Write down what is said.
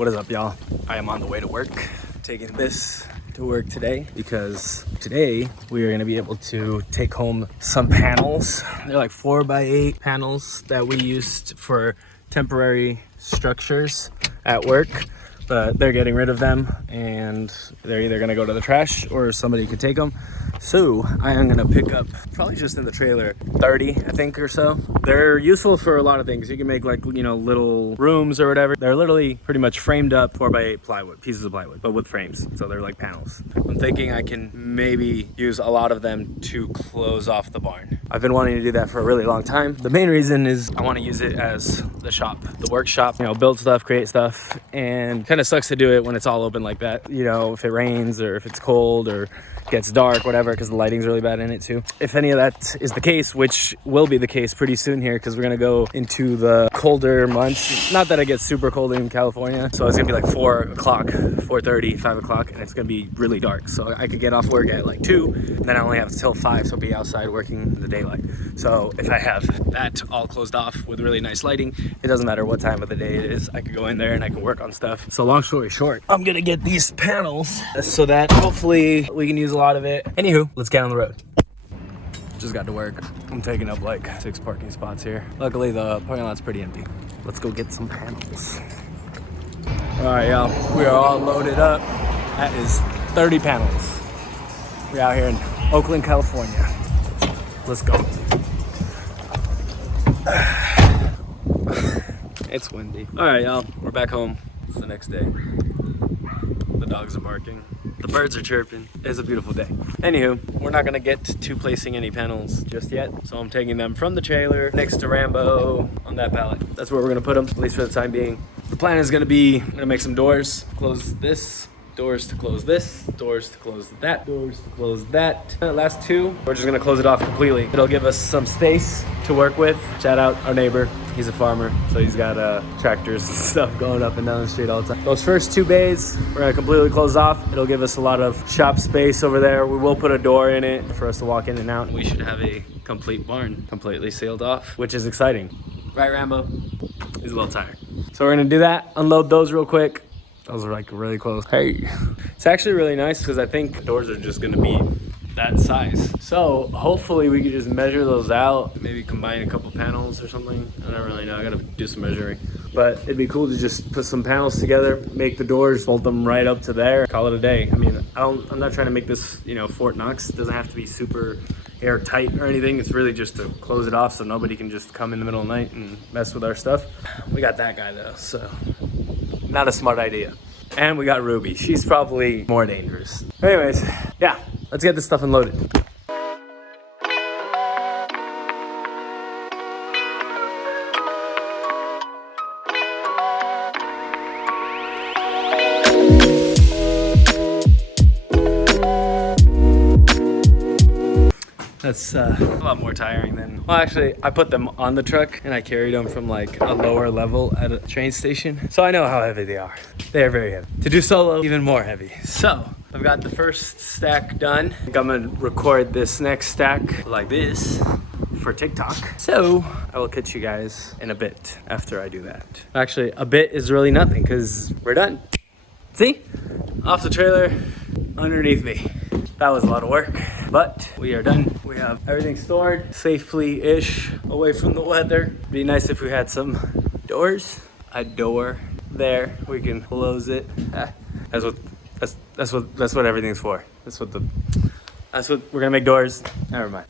What is up, y'all? I am on the way to work. Taking this to work today because today we are gonna be able to take home some panels. They're like 4x8 panels that we used for temporary structures at work, but they're getting rid of them and they're either gonna go to the trash or somebody could take them. So I am gonna pick up, probably just in the trailer, 30, I think, or so. They're useful for a lot of things. You can make like, you know, little rooms or whatever. They're literally pretty much framed up 4x8 plywood, pieces of plywood, but with frames. So they're like panels. I'm thinking I can maybe use a lot of them to close off the barn. I've been wanting to do that for a really long time. The main reason is I want to use it as the shop, the workshop, you know, build stuff, create stuff, and kind of sucks to do it when it's all open like that. You know, if it rains or if it's cold or gets dark, whatever, because the lighting's really bad in it too. If any of that is the case, which will be the case pretty soon here, because we're gonna go into the colder months. Not that it gets super cold in California, so it's gonna be like 4 o'clock, 4:30, 5 o'clock, and it's gonna be really dark. So I could get off work at like 2, and then I only have till 5, so I'll be outside working in the daylight. So if I have that all closed off with really nice lighting, it doesn't matter what time of the day it is, I could go in there and I can work on stuff. So long story short, I'm gonna get these panels so that hopefully we can use a lot of it. Anywho, let's get on the road. Just got to work. I'm taking up like 6 parking spots here. Luckily the parking lot's pretty empty. Let's go get some panels. All right, y'all, we are all loaded up. That is 30 panels. We're out here in Oakland, California. Let's go. It's windy. All right, y'all, we're back home. It's the next day. The dogs are barking. The birds are chirping. It's a beautiful day. Anywho, we're not gonna get to placing any panels just yet. So I'm taking them from the trailer next to Rambo on that pallet. That's where we're gonna put them, at least for the time being. The plan is gonna be, I'm gonna make some doors, close this, doors to close this, doors to close that, doors to close that. Last 2, we're just gonna close it off completely. It'll give us some space to work with. Shout out our neighbor. He's a farmer, so he's got tractors and stuff going up and down the street all the time. Those first 2 bays, we're gonna completely close off. It'll give us a lot of shop space over there. We will put a door in it for us to walk in and out. We should have a complete barn completely sealed off, which is exciting. Right, Rambo? He's a little tired. So we're gonna do that, unload those real quick. Those are like really close. Hey, it's actually really nice because I think doors are just gonna be that size. So hopefully we could just measure those out, maybe combine a couple panels or something. I don't really know, I gotta do some measuring. But it'd be cool to just put some panels together, make the doors, bolt them right up to there, call it a day. I mean, I'm not trying to make this, you know, Fort Knox. It doesn't have to be super airtight or anything. It's really just to close it off so nobody can just come in the middle of the night and mess with our stuff. We got that guy though, so not a smart idea. And we got Ruby. She's probably more dangerous. Anyways, yeah, let's get this stuff unloaded. That's a lot more tiring than, well, actually I put them on the truck and I carried them from like a lower level at a train station. So I know how heavy they are. They are very heavy. To do solo, even more heavy. So I've got the first stack done. I think I'm gonna record this next stack like this for TikTok. So I will catch you guys in a bit after I do that. Actually, a bit is really nothing because we're done. See? Off the trailer, underneath me. That was a lot of work, but we are done. We have everything stored safely-ish away from the weather. Be nice if we had some doors. A door there, we can close it. That's what everything's for. That's what we're gonna make doors. Never mind.